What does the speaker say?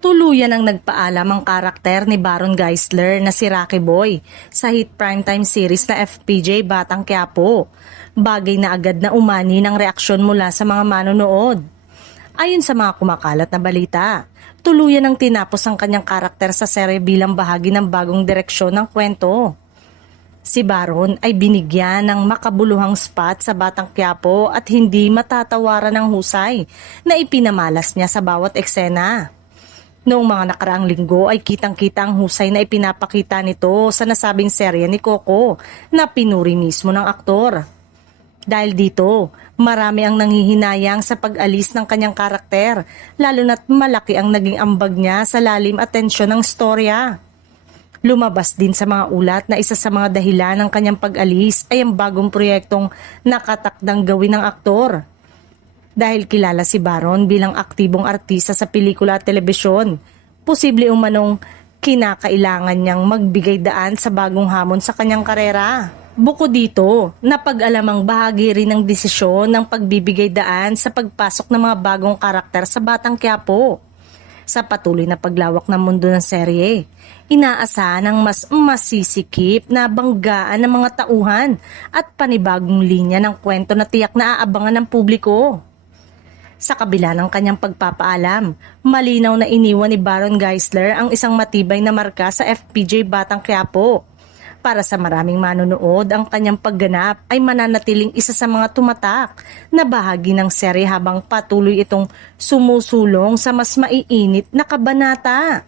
Tuluyan ang nagpaalam ang karakter ni Baron Geisler na si Rocky Boy sa hit primetime series na FPJ Batang Quiapo. Bagay na agad na umani ng reaksyon mula sa mga manonood. Ayon sa mga kumakalat na balita, tuluyan ang tinapos ang kanyang karakter sa serye bilang bahagi ng bagong direksyon ng kwento. Si Baron ay binigyan ng makabuluhang spot sa Batang Quiapo at hindi matatawaran ng husay na ipinamalas niya sa bawat eksena. Noong mga nakaraang linggo ay kitang-kita ang husay na ipinapakita nito sa nasabing serye ni Coco na pinuri mismo ng aktor. Dahil dito, marami ang nanghihinayang sa pag-alis ng kanyang karakter, lalo na't malaki ang naging ambag niya sa lalim at tensyon ng storya. Lumabas din sa mga ulat na isa sa mga dahilan ng kanyang pag-alis ay ang bagong proyektong nakatakdang gawin ng aktor. Dahil kilala si Baron bilang aktibong artista sa pelikula at telebisyon, posible umanong kinakailangan niyang magbigay daan sa bagong hamon sa kanyang karera. Bukod dito, napag-alamang bahagi rin ng desisyon ng pagbibigay daan sa pagpasok ng mga bagong karakter sa Batang Quiapo. Sa patuloy na paglawak ng mundo ng serye, inaasahan ang mas masisikip na banggaan ng mga tauhan at panibagong linya ng kwento na tiyak na aabangan ng publiko. Sa kabila ng kanyang pagpapaalam, malinaw na iniwan ni Baron Geisler ang isang matibay na marka sa FPJ Batang Quiapo. Para sa maraming manonood, ang kanyang pagganap ay mananatiling isa sa mga tumatak na bahagi ng serye habang patuloy itong sumusulong sa mas maiinit na kabanata.